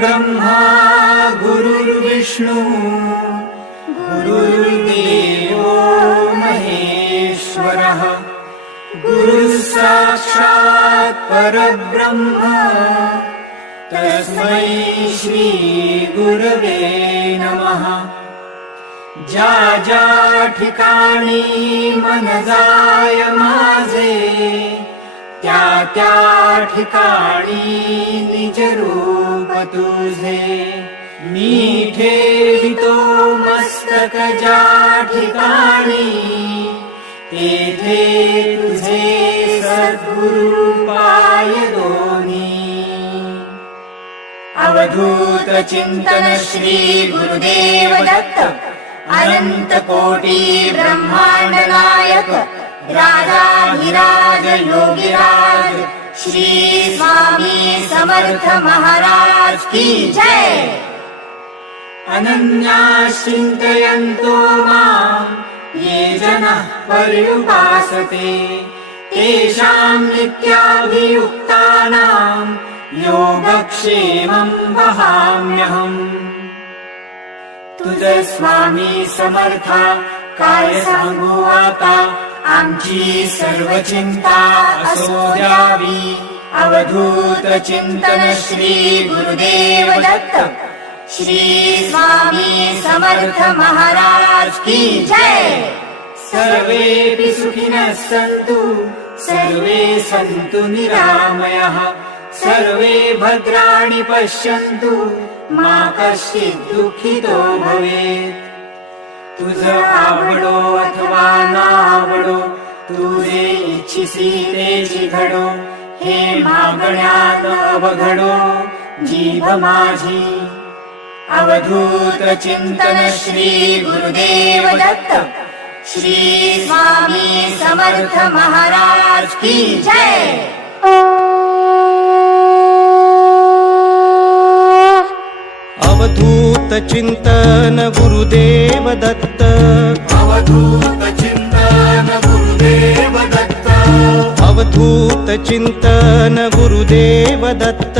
गुरुर्ब्रह्मा गुरुर्विष्णु गुरुर्देवो महेश्वरः गुरुसाक्षात् परब्रह्म तस्मै श्री गुरवे नमः। ज्या ज्या ठिकाणी मन जाय माझे त्या त्या ठिकाणी निज रूप तुझे। मी ठेवितो मस्तक ज्या ठिकाणी तेथे तुझे सद्गुरु पाय दोन्ही। अवधूत चिंतन श्री गुरुदेव दत्त अनंत कोटी ब्रह्मांड नायक राजाधिराज योगीराज श्री स्वामी समर्थ महाराज की जय। अनन्याश्चिन्तयन्तो मां ये जनः पर्युपासते तेषां नित्याभियुक्तानां योगक्षेमं वहाम्यहम्। तुझ स्वामी समर्था काय सांगू आता आमची सर्व चिंता असो द्यावी। अवधूत चिंतन श्री गुरुदेव दत्त श्री स्वामी समर्थ महाराज की जय। सर्वेपि सुखिनः सन्तु सर्वे सन्तु निरामयः सर्वे भद्राणि पश्यन्तु मा कश्चित् दुःखितो भवेत्। तुझ आवडो अथवा नावडो तू जे इच्छिसी तेची घडो हे मागण्या न अवघडो जीभ माझी। अवधूत चिंतन श्री गुरुदेव दत्त श्री स्वामी समर्थ महाराज की जय। अवधूत चिंतन गुरुदेव दत्त अवधूत चिंतन गुरुदेव दत्त अवधूत चिंतन गुरुदेव दत्त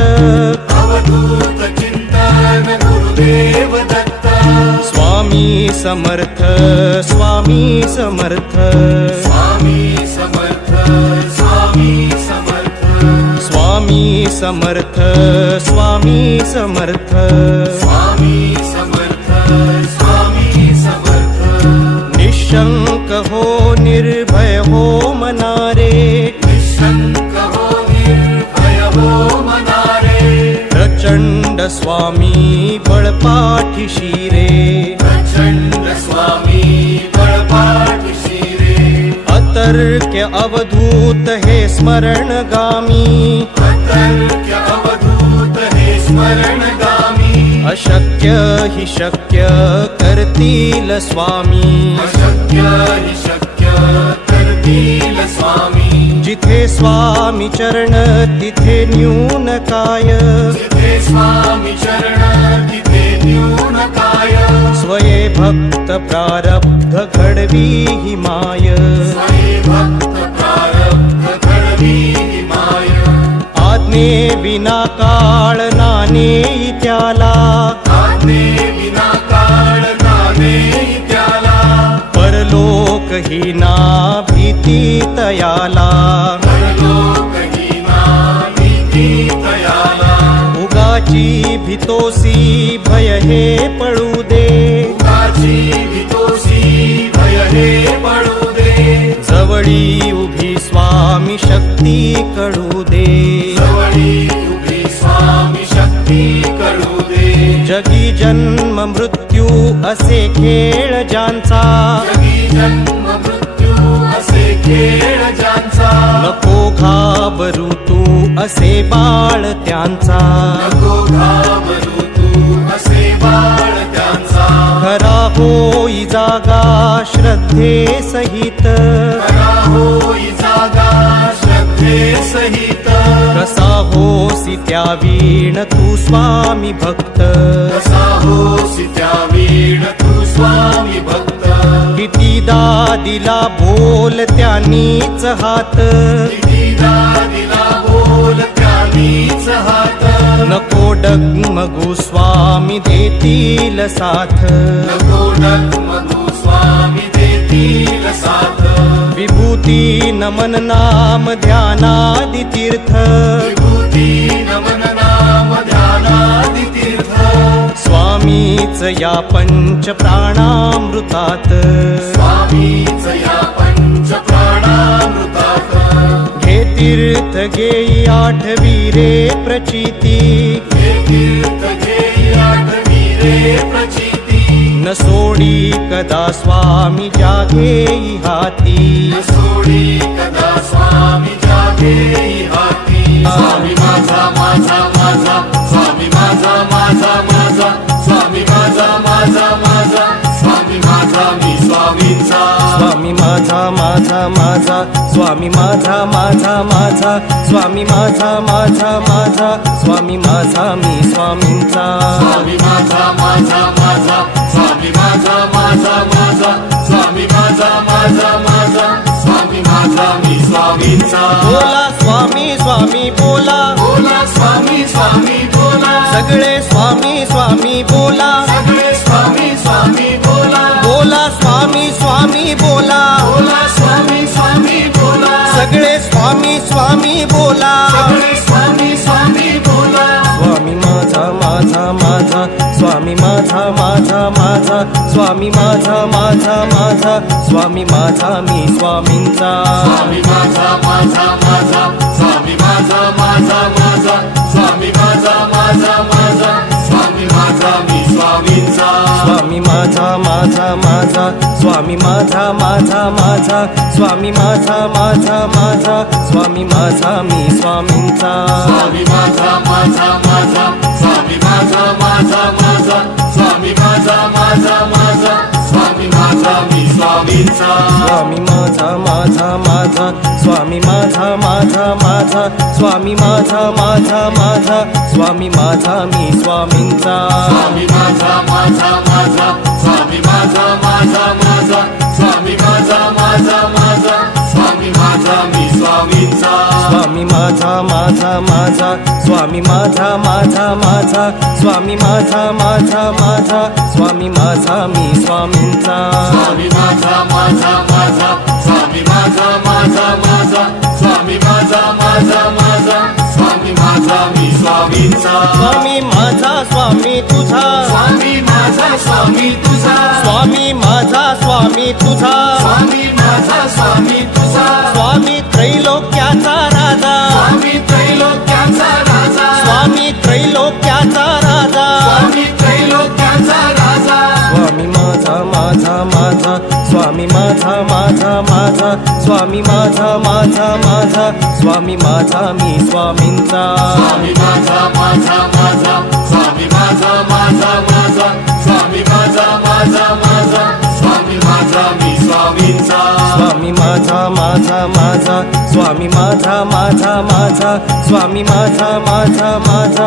अवधूत चिंतन गुरुदेव दत्त। स्वामी समर्थ स्वामी समर्थ स्वामी समर्थ स्वामी समर्थ स्वामी समर्थ स्वामी समर्थ स्वामी समर्थ स्वामी समर्थ। निशंक हो निर्भय हो मनारे निशंक हो निर्भय हो मनारे प्रचंड स्वामी बळपाठीशी रे प्रचंड स्वामी बळपाठीशी रे। अतर्क्य अवधूत हे स्मरणगामी अतर्क्य अवधूत हे स्मरणगामी अशक्य हि शक्य करतील स्वामी अशक्य हि शक्य करतील स्वामी। जिथे स्वामी चरण तिथे न्यून काय जिथे स्वामी चरण तिथे न्यून काय स्वये भक्त प्रारब्ध घडवी हि माय स्वये भक्त प्रारब्ध घडवी हि माय। आज्ञे विना काळ नाने त्याला आज्ञे विना काळ नाने त्याला परलोक ही ना भीती तयाला परलोकहीना भीती तयाला। उगाची भीतोसी भय हे पळू दे उगाची भीतोसी भय हे पळू दे जवळी उभी स्वामी शक्ती कळू दे जवळी उभी स्वामी शक्ती कळू दे। जगी जन्म मृत्यू असे खेळ ज्यांचा जगी जन्म मृत्यू असे खेळ ज्यांचा नको घाबरू तू असे बाळ त्यांचा नको घाबरू तू असे बाळ त्यांचा। खरा होई जागा श्रद्धे सहित खरा होई जागा श्रद्धे सहित कसा होसी त्या वीण तू स्वामी भक्त कसा होसी त्या वीण तू स्वामी भक्त। कितीदा दिला बोल त्यांनीच हात कितीदा दिला बोल त्यांनीच हात नको डगमगू स्वामी देतील साथ, नको डगमगू स्वामी देतील साथ. विभूती नमन नाम ध्यानादि तीर्थ, विभूती नमन नाम ध्यानादि तीर्थ. स्वामीच या पंच प्राणामृतात, स्वामीच या पंच प्राणामृतात. घे तीर्थ घेई आठवी रे प्रचिती, हे तीर्थ घेई आठवी रे प्रचिती. न सोडी कदा स्वामी जागेई हाती, न सोडी कदा स्वामी जागेई हाती. स्वामी माझा माझा माझा, स्वामी माझा माझा माझा, स्वामी माझा माझा माझा, स्वामी माझा मी स्वामींचा. स्वामी माझा माझा माझा, स्वामी माझा माझा माझा, स्वामी माझा माझा माझा, स्वामी माझा मी स्वामींचा. स्वामी माझा माझा माझा, स्वामी माझा माझा माझा, स्वामी माझा माझा माझा, स्वामी माझा मी स्वामींचा. बोला स्वामी स्वामी बोला, बोला स्वामी स्वामी बोला. सगळे स्वामी स्वामी बोला, सगळे स्वामी स्वामी बोला. बोला स्वामी स्वामी बोला, बोला स्वामी स्वामी बोला. सगळे स्वामी स्वामी बोला. सगळे स्वामी स्वामी बोला. स्वामी माझा माझा माझा, स्वामी माझा माझा माझा, स्वामी माझा माझा माझा, स्वामी माझा मी स्वामींचा. स्वामी माझा माझा माझा, स्वामी माझा माझा माझा, स्वामी माझा माझा माझा, स्वामी माझा मी स्वामींचा. स्वामी माझा माझा माझा, स्वामी माझा माझा माझा, स्वामी माझा माझा माझा, स्वामी माझा मी स्वामींचा. स्वामी माझा माझा माझा, स्वामी माझा माझा माझा, स्वामी माझा माझा माझा, स्वामी माझा मी स्वामींचा. स्वामी माझा माझा माझा, स्वामी माझा माझा माझा, स्वामी माझा माझा माझा, स्वामी माझा मी स्वामींचा. स्वामी माझा माझा माझा, स्वामी माझा माझा माझा, स्वामी माझा माझा माझा, स्वामी माझा मी स्वामींचा. स्वामी माझा माझा माझा, स्वामी माझा माझा माझा, स्वामी माझा माझा माझा, स्वामी माझा मी स्वामींचा. स्वामी माझा माझा माझा, स्वामी माझा माझा माझा, स्वामी माझा माझा माझा, स्वामी माझा मी स्वामींचा. स्वामी माझा स्वामी तुझा, स्वामी माझा स्वामी तुझा. स्वामी माझा स्वामी तुझा, स्वामी माझा स्वामी तुझा. स्वामी त्रैलोक्याचा राजा, स्वामी त्रैलोक्याचा राजा. स्वामी त्रैलोक्याचा राजा. स्वामी त्रैलोक्याचा राजा. स्वामी माझा माझा माझा, स्वामी माझा माझा माझा, स्वामी माझा माझा माझा, स्वामी माझा मी स्वामींचा. स्वामी माझा माझा माझा, स्वामी माझा माझा माझा, स्वामी माझा माझा माझा, स्वामी माझा मी स्वामींचा. स्वामी माझा माझा माझा, स्वामी माझा माझा माझा, स्वामी माझा माझा माझा.